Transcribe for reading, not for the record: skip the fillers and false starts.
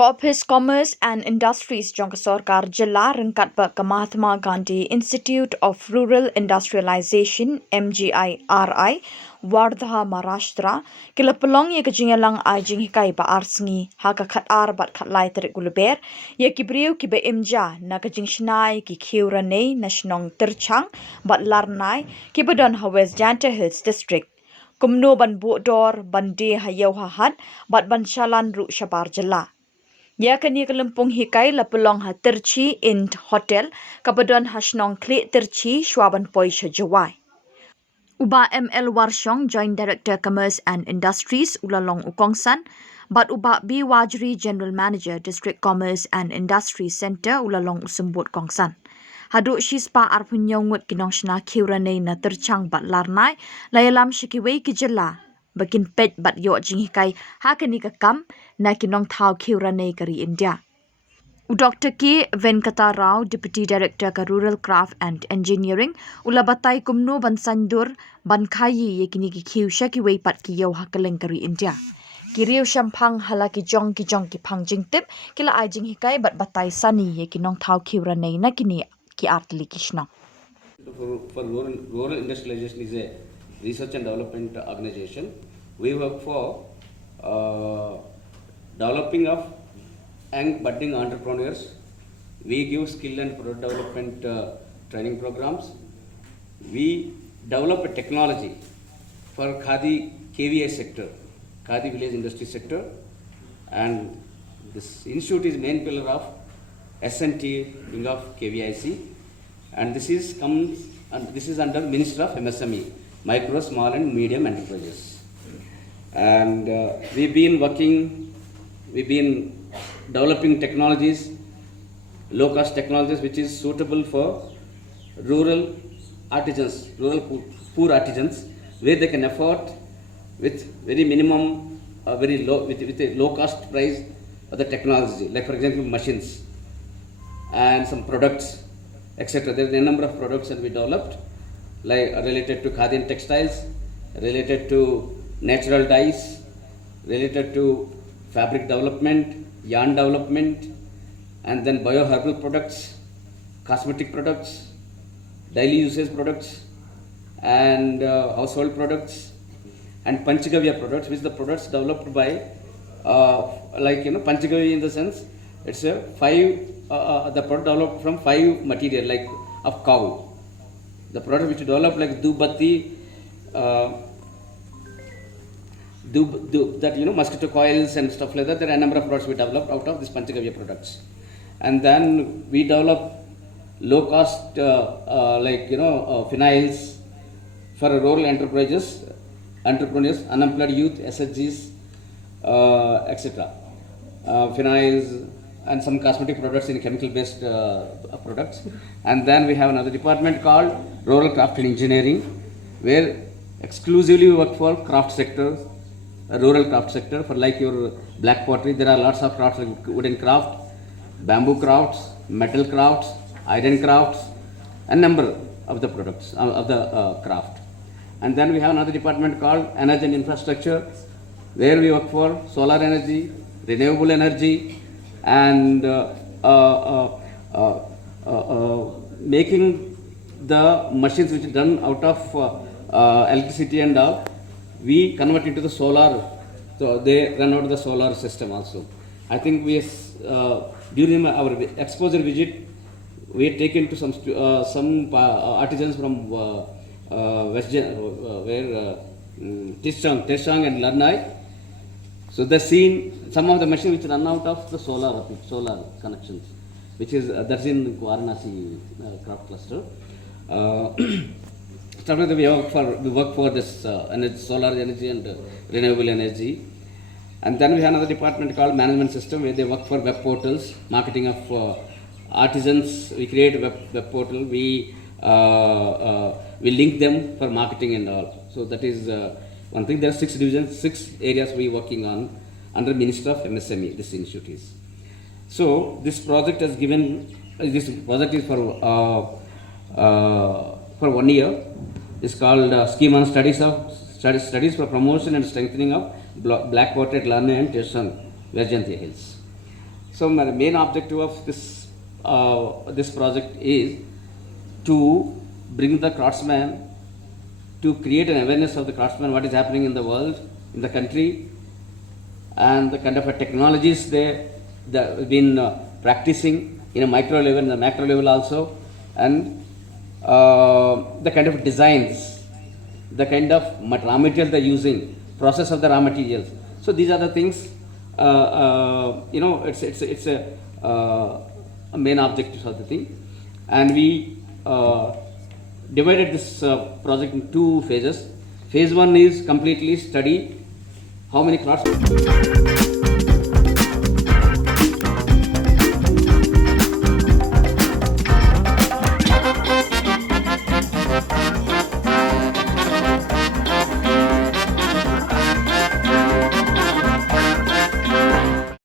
Office Commerce and Industries jong Khuborjylla rengkat ba ke Mahatma Gandhi Institute of Rural Industrialization MGI Wardha Maharashtra kila Pynlong ye kejingalang ajing Hikai ba arsengi ha ka khat ar bat khat lai terik gulber ye kibriu ki be imja na kejing shnai ki Khiew Ranei national Tyrshang bat Larnai ki badon Hawes Janta Hills District kumno ban bu'dor ban de hayau hahat bat ban shalan ru Khuborjylla. Ya kani ke Lympung Hikai la Pynlong ha Tirchi in hotel kabadon hasnong kli Tirchi shwaban poi shajawai. Uba ML Warshong Joint Director Commerce and Industries ulalong ukongsan but uba B Wajri General Manager District Commerce and Industry Center ulalong usembut kongsan. Haduk shispa arpunyong wet kinong shna Khiew Ranei na Tyrshang bat Larnai layalam shikiwei Khuborjylla. Bakin Peit bat yo jing Hikai hakani ka kam na Nongthaw Khiew Ranei kari India. Dr. K. Venkata Rao, Deputy Director ka Rural Craft and Engineering, ulabatay kumno ban sandur ban khayi ye kini ki Khiew sha ki wei pat ki yo hakaleng kari India. Kiriu shampang hala ki jong ki phang jing tip kila ai jing Hikai bat batay sani ye ki Nongthaw Khiew Ranei na kini ki artli kishna. For rural industrialization is a research and development organization. We work for developing of young budding entrepreneurs. We give skill and product development training programs. We develop a technology for Khadi KVI sector, Khadi village industry sector, and this institute is main pillar of S&T wing of KVIC, and this is under Minister of MSME, Micro, Small and Medium Enterprises. And we've been developing technologies, low-cost technologies which is suitable for rural artisans, rural poor artisans, where they can afford with very minimum, very low, with a low-cost price of the technology, like for example machines and some products, etc. There are a number of products that we developed, like related to khadi and textiles, related to natural dyes, related to fabric development, yarn development, and then bioherbal products, cosmetic products, daily usage products, and household products, and Panchagavya products, which the products developed by, Panchagavya in the sense, it's a the product developed from 5 material, like of cow. The product which developed like dubatti, mosquito coils and stuff like that. There are a number of products we developed out of these Panchagavya products. And then we develop low cost phenyls for rural entrepreneurs, unemployed youth, SHGs, etc. Phenyls and some cosmetic products in chemical based products. And then we have another department called Rural Craft and Engineering, where exclusively we work for craft sectors, rural craft sector. For like your black pottery, there are lots of crafts like wooden craft, bamboo crafts, metal crafts, iron crafts, and number of the products of the craft. And then we have another department called Energy and Infrastructure, where we work for solar energy, renewable energy, and making the machines which are done out of electricity and all, we convert into the solar, so they run out of the solar system also. I think we during our exposure visit, we had taken to some artisans from West Tyrshang&Larnai. So they seen some of the machines which run out of the solar connections, which is that's in Varanasi craft cluster. Started we work for this solar energy and renewable energy. And then we have another department called Management System, where they work for web portals, marketing of artisans. We create a web portal. We link them for marketing and all. So that is one thing. There are 6 divisions, 6 areas we working on under Minister of MSME. This institute is. So this project has given. This project is for 1 year. It's called Scheme on Studies for Promotion and Strengthening of Black Pottery at Ranei and Tyrshang, Khuborjylla Hills. So my main objective of this project is to bring the craftsman, to create an awareness of the craftsman, what is happening in the world, in the country, and the kind of technologies they have been practicing in a micro level, in the macro level also, and the kind of designs, the kind of raw material they're using, process of the raw materials. So these are the things, it's a main objective of the thing. And we divided this project in 2 phases. Phase 1 is completely study how many crafts.